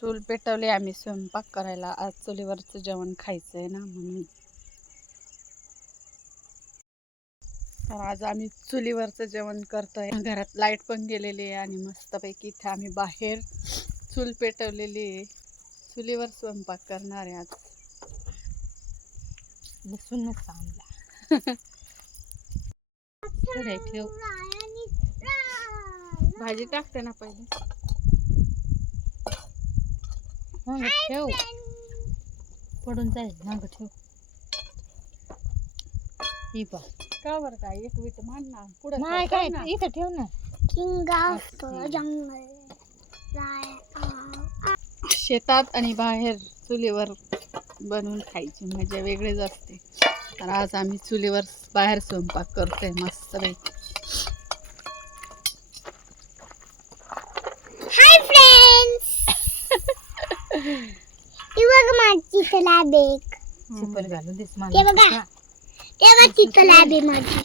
चूल पेटवली आम्ही स्वयंपाक करायला. आज चुलीवरचं जेवण खायचं आहे ना म्हणून. तर आज आम्ही चुलीवरचं जेवण करतोय. घरात लाइट पण गेलेली आहे आणि मस्तपैकी इथे आम्ही बाहेर चूल पेटवलेली आहे. चुलीवर स्वयंपाक करणार आहे आज. पुढे ठेव. भाजी टाकते ना पहिले. मागं ठेव. पडून जाईल. मागं ठेव. ही पा. का बरं काय? एक वीट मान ना. पुढे नाही काय इथं ठेव ना. See. jungle. Lion. शेतात आणि बाहेर चुलीवर बनवून खायची मजा वेगळीच असते. तर आज आम्ही चुलीवर बाहेर स्वयंपाक करतोय मस्त Hi friends. ती बघ माझी लॅब एक. सुपर घालून देस ते बघा. ते बघ तिथं लॅब आहे माझी.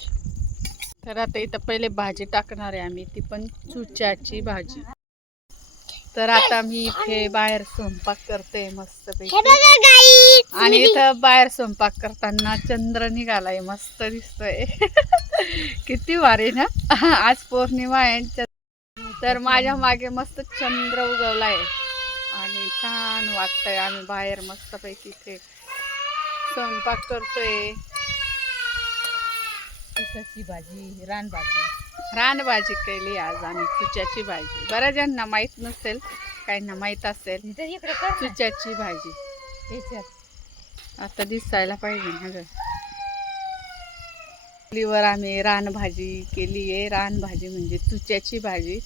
तर आता इथं पहिले भाजी टाकणार आहे आम्ही. ती पण चुच्याची भाजी. तर आता मी इथे बाहेर स्वयंपाक करते मस्त हे बघा आणि इथं बाहेर स्वयंपाक करताना चंद्र निघालाय. मस्त दिसतोय. किती भारी ना? आज पौर्णिमा आहे तर माझ्या मागे मस्त चंद्र उगवलाय. आणि छान वाटतंय. आम्ही बाहेर मस्तपैकी इथे स्वयंपाक करतोय. उसाची भाजी रान भाजी. रानभाजी केली आज आम्ही चुच्याची भाजी. बऱ्याच जणांना माहीत नसेल काहींना माहीत असेल. चुच्याची भाजी. याच्यात आता दिसायला पाहिजे ना ग. चुलीवर आम्ही रानभाजी केली आहे रानभाजी म्हणजे चुच्याची भाजी.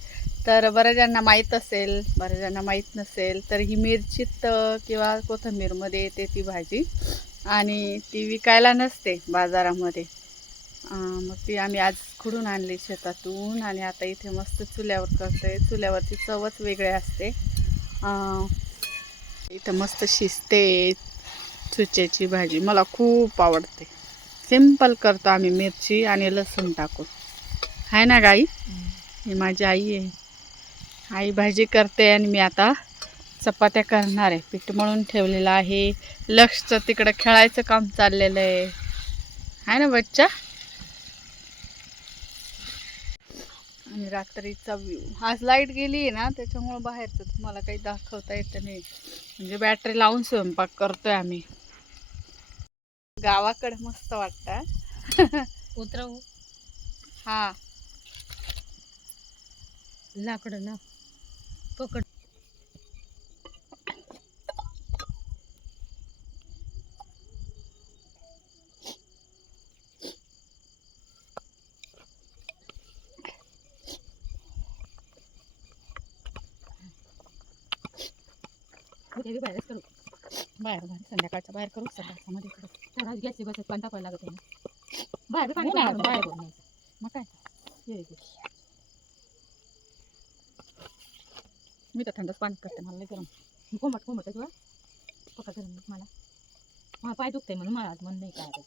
तर बऱ्याच जणांना माहीत असेल बऱ्याच जणांना माहीत नसेल तर ही मिरचीत किंवा कोथिंबीरमध्ये येते ती भाजी. आणि ती विकायला नसते बाजारामध्ये. मग ती आम्ही आज खुडून आणली शेतातून आणि आता इथे मस्त चुल्यावर करतोय. चुल्यावरची चवच वेगळी असते. इथं मस्त शिजते चुच्याची भाजी. मला खूप आवडते. सिंपल करतो आम्ही मिरची आणि लसूण टाकून. आहे ना गाई? ही माझी आई आहे. आई भाजी करते आणि मी आता चपात्या करणार आहे. पीठ मळून ठेवलेलं आहे. लक्षचं तिकडं खेळायचं काम चाललेलं आहे. आहे ना बच्चा? आणि रात्रीचा व्ह्यू आज लाइट गेली आहे ना त्याच्यामुळं बाहेरचं तुम्हाला काही दाखवता येत नाही. म्हणजे बॅटरी लावून स्वयंपाक करतोय आम्ही. गावाकडे मस्त वाटतं. उतरव? हा. लाकडं ना. पकड. बाहेरच करू. बाहेर बाहेर संध्याकाळच्या बाहेर करू सकाळच्या मध्ये करू. तर आज गॅसची बसत पाणी तापायला लागत आहे ना बाहेर बाहेर. मग काय ये इथे. मी तर थंडच पाणी करते मला गरम कोमट कोमट आहे तुला पका करून मला हा पाय दुखतंय म्हणून मला आज मन नाही काय